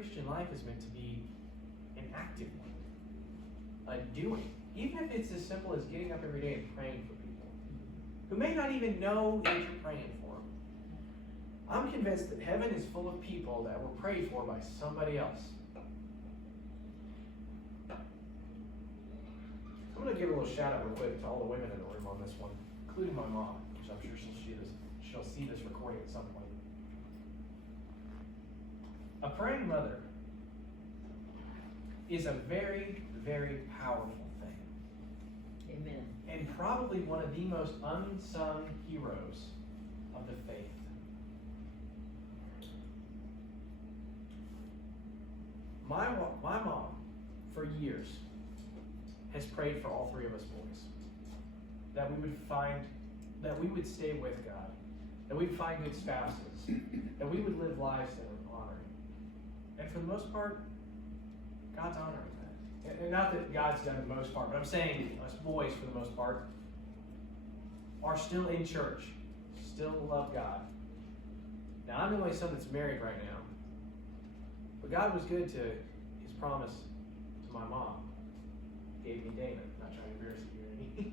Christian life is meant to be an active one, a doing. Even if it's as simple as getting up every day and praying for people who may not even know that you're praying for them. I'm convinced that heaven is full of people that were prayed for by somebody else. I'm going to give a little shout out real quick to all the women in the room on this one, including my mom, which I'm sure she'll see this recording at some point. A praying mother is a very, very powerful thing. Amen. And probably one of the most unsung heroes of the faith. My mom, for years, has prayed for all three of us boys. That we would stay with God. That we'd find good spouses. That we would live lives that are honoring. And for the most part, God's honoring that. And not that God's done the most part, but I'm saying us boys, for the most part, are still in church. Still love God. Now, I'm the only son that's married right now. But God was good to his promise to my mom. Gave me Dana. I'm not trying to embarrass you or anything.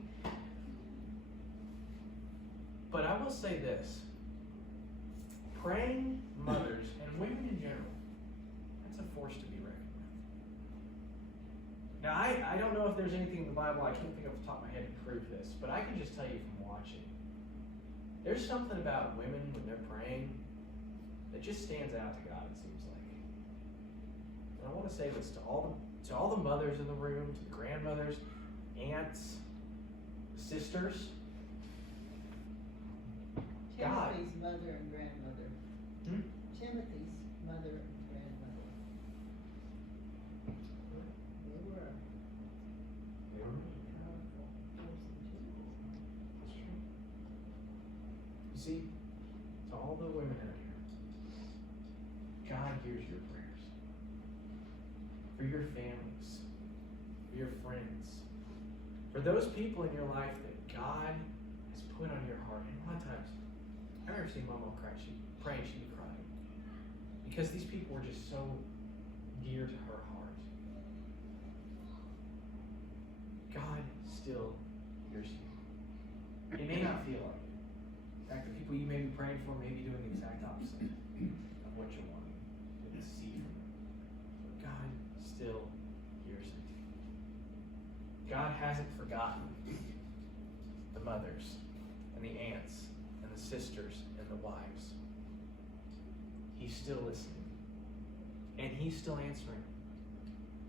But I will say this. Praying mothers, and women in general, that's a force to be reckoned with. Now, I don't know if there's anything in the Bible, I can't think off the top of my head to prove this, but I can just tell you from watching. There's something about women when they're praying that just stands out to God, it seems like. And I want to say this to all the mothers in the room, to the grandmothers, aunts, sisters. God. Timothy's mother and grandmother. Timothy's mother and grandmother. They were powerful person too. That's true. You see, to all the women out here, God hears your prayers. For your families, for your friends, for those people in your life that God has put on your heart. And a lot of times, I remember seeing Mama cry. She'd pray and she'd be crying. Because these people were just so dear to her heart. God still hears you. It may not feel like it. In fact, the people you may be praying for may be doing the exact opposite of what you're wanting to see from them. But God still hears it. God hasn't forgotten the mothers and the aunts and the sisters and the wives. He's still listening. And he's still answering.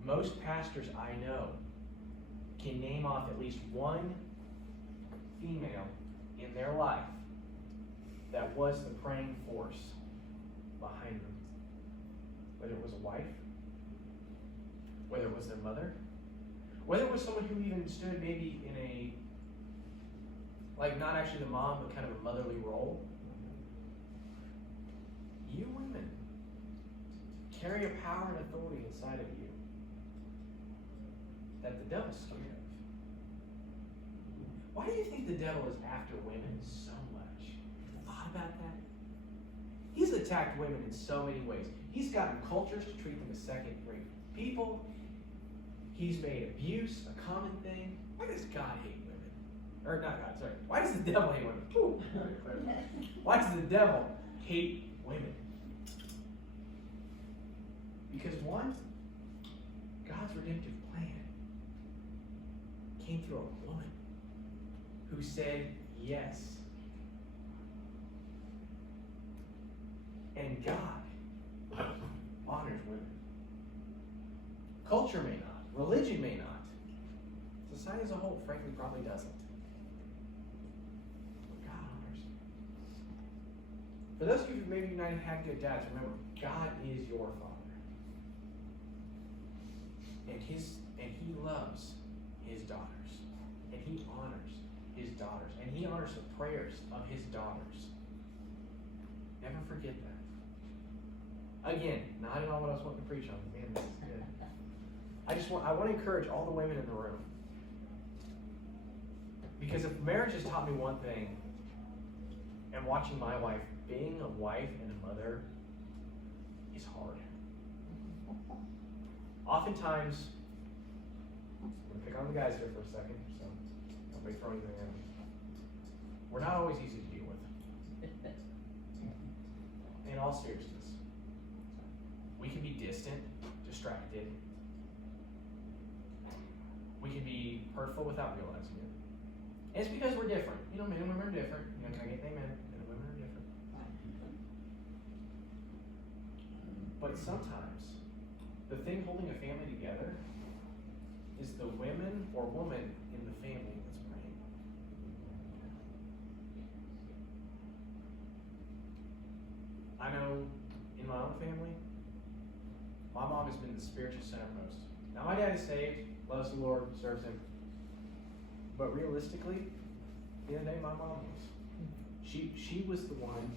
Most pastors I know can name off at least one female in their life that was the praying force behind them. Whether it was a wife, whether it was their mother, whether it was someone who even stood maybe in a, like not actually the mom, but kind of a motherly role. You women carry a power and authority inside of you that the devil's scared of. Why do you think the devil is after women so much? Have you thought about that? He's attacked women in so many ways. He's gotten cultures to treat them as second-rate people. He's made abuse a common thing. Why does God hate women? Or not God, sorry. Why does the devil hate women? Ooh, why does the devil hate women? Because one, God's redemptive plan came through a woman who said yes. And God honors women. Culture may not. Religion may not. Society as a whole, frankly, probably doesn't. But God honors. For those of you who maybe not had good dads, remember, God is your Father. And He loves His daughters. And He honors His daughters. And He honors the prayers of His daughters. Never forget that. Again, not at all what I was wanting to preach on. Man, this is good. I want to encourage all the women in the room. Because if marriage has taught me one thing, and watching my wife, being a wife and a mother is hard. Oftentimes, I'm gonna pick on the guys here for a second, so nobody throw anything at me. We're not always easy to deal with. In all seriousness, we can be distant, distracted. We can be hurtful without realizing it. And it's because we're different. You know, men and women are different. You know, can I get an amen? Men and women are different. But sometimes, the thing holding a family together is the women or woman in the family that's praying. I know in my own family, my mom has been the spiritual centerpost. Now, my dad is saved, loves the Lord, serves Him. But realistically, at the end of the day, my mom was. She was the one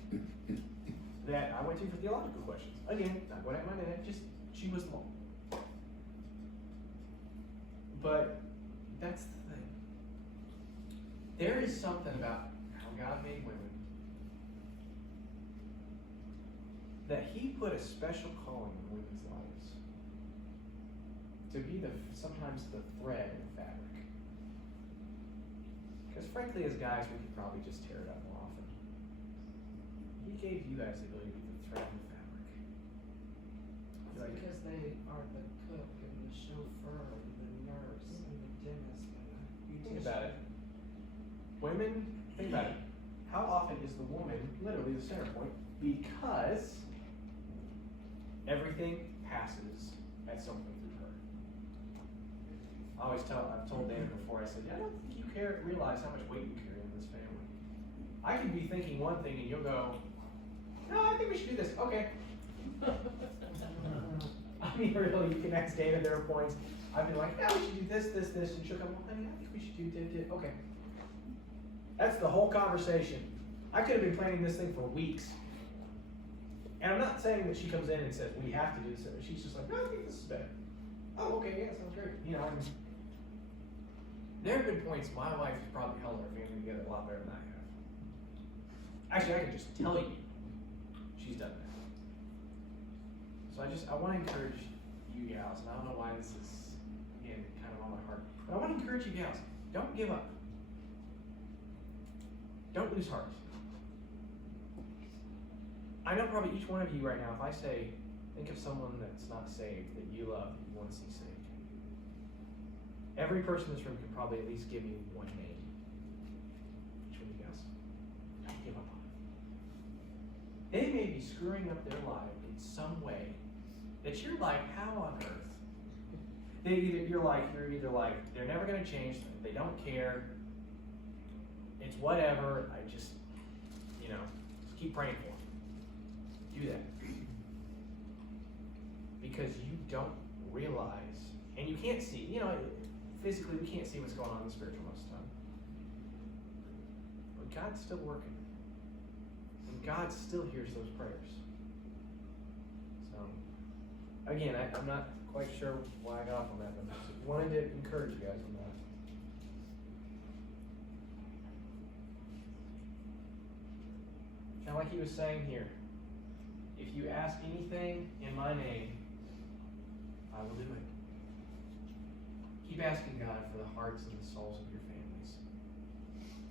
that I went to for theological questions. Again, not going at my dad, just she was the one. But that's the thing. There is something about how God made women that He put a special calling in women's lives to be sometimes the thread in the fabric. Because frankly, as guys, we could probably just tear it up more often. He gave you guys the ability to be the thread in the fabric. It's because they are the cook and the chauffeur and the nurse and the dentist and the beautician. Think about it. Women, think about it. How often is the woman literally the center point? Because everything passes at some point through her. I've told Dana before, I said, I don't think you realize how much weight you carry in this family. I can be thinking one thing and you'll go, no, I think we should do this. Okay. I mean, really, you can ask Dana, there are points. I've been like, yeah, we should do this, and she'll come, well, honey, I think we should do. Okay. That's the whole conversation. I could have been planning this thing for weeks. And I'm not saying that she comes in and says, we have to do this. She's just like, no, I think this is better. Oh, okay, yeah, sounds great. You know, there have been points my wife has probably held our family together a lot better than I have. Actually, I can just tell you, she's done that. So I want to encourage you gals, and I don't know why this is, again, kind of on my heart, but I want to encourage you gals, don't give up. Don't lose heart. I know probably each one of you right now, if I say, think of someone that's not saved, that you love, that you want to see saved. Every person in this room can probably at least give me one name. Which one of you guys? Don't give up on it. They may be screwing up their life in some way that you're like, how on earth? You're either like, they're never going to change, they don't care, it's whatever, I just, just keep praying for them. Do that. Because you don't realize, and you can't see, physically we can't see what's going on in the spiritual most of the time. But God's still working. And God still hears those prayers. So, again, I'm not quite sure why I got off on that, but I just wanted to encourage you guys on that. Now, like he was saying here, if you ask anything in my name, I will do it. Keep asking God for the hearts and the souls of your families.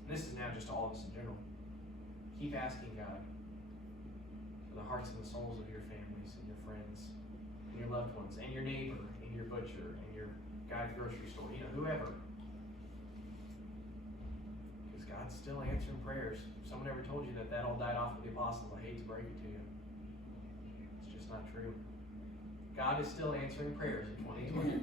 And this is now just all of us in general. Keep asking God for the hearts and the souls of your families and your friends and your loved ones and your neighbor and your butcher and your guy at the grocery store, whoever. Because God's still answering prayers. If someone ever told you that all died off with the apostles, I hate to break it to you. It's just not true. God is still answering prayers in 2020.